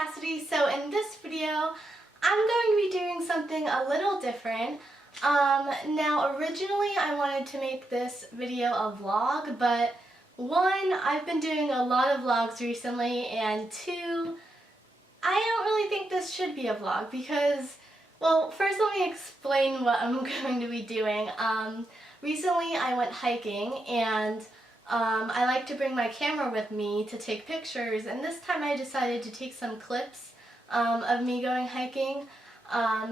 Cassidy. So in this video, I'm going to be doing something a little different. Now originally I wanted to make this video a vlog, but one, I've been doing a lot of vlogs recently, and two, I don't really think this should be a vlog because, well, first let me explain what I'm going to be doing. Recently I went hiking, and I like to bring my camera with me to take pictures, and this time I decided to take some clips of me going hiking.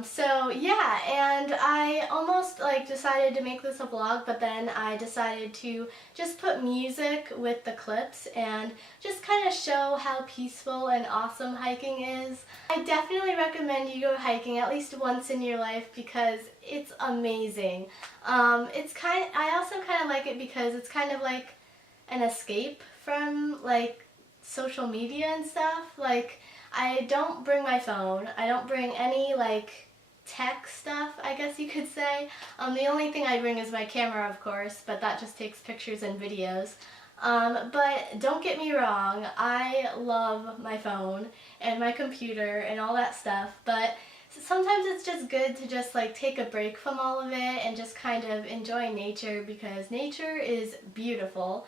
So yeah, and I almost decided to make this a vlog, but then I decided to just put music with the clips and just kind of show how peaceful and awesome hiking is. I definitely recommend you go hiking at least once in your life because it's amazing. I also kind of like it because it's kind of like an escape from social media and stuff. I don't bring my phone. I don't bring any tech stuff, I guess you could say. The only thing I bring is my camera, of course, but that just takes pictures and videos. But don't get me wrong, I love my phone and my computer and all that stuff, but sometimes it's just good to just take a break from all of it and just kind of enjoy nature because nature is beautiful.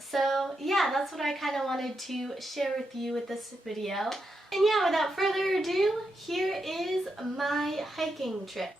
So yeah, that's what I kind of wanted to share with you with this video. And yeah, without further ado, here is my hiking trip.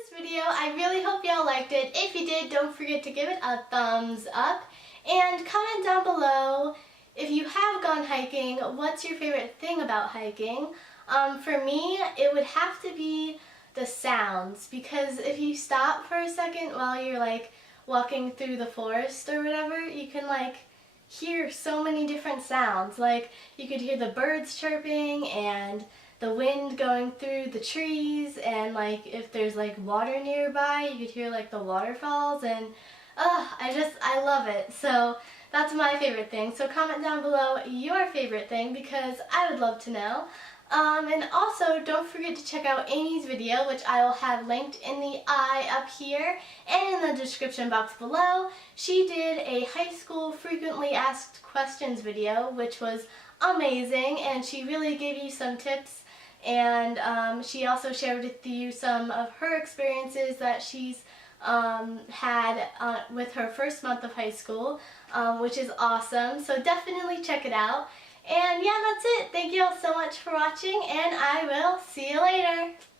This video. I really hope y'all liked it. If you did, don't forget to give it a thumbs up and comment down below if you have gone hiking, what's your favorite thing about hiking. For me, it would have to be the sounds, because if you stop for a second while you're walking through the forest or whatever, you can hear so many different sounds. You could hear the birds chirping and the wind going through the trees, and if there's water nearby, you could hear the waterfalls, and I love it. So that's my favorite thing. So comment down below your favorite thing because I would love to know. And also, don't forget to check out Amy's video, which I will have linked in the eye up here and in the description box below. She did a high school frequently asked questions video, which was amazing, and she really gave you some tips, and she also shared with you some of her experiences that she's had with her first month of high school, which is awesome. So definitely check it out. And yeah, that's it. Thank you all so much for watching, and I will see you later.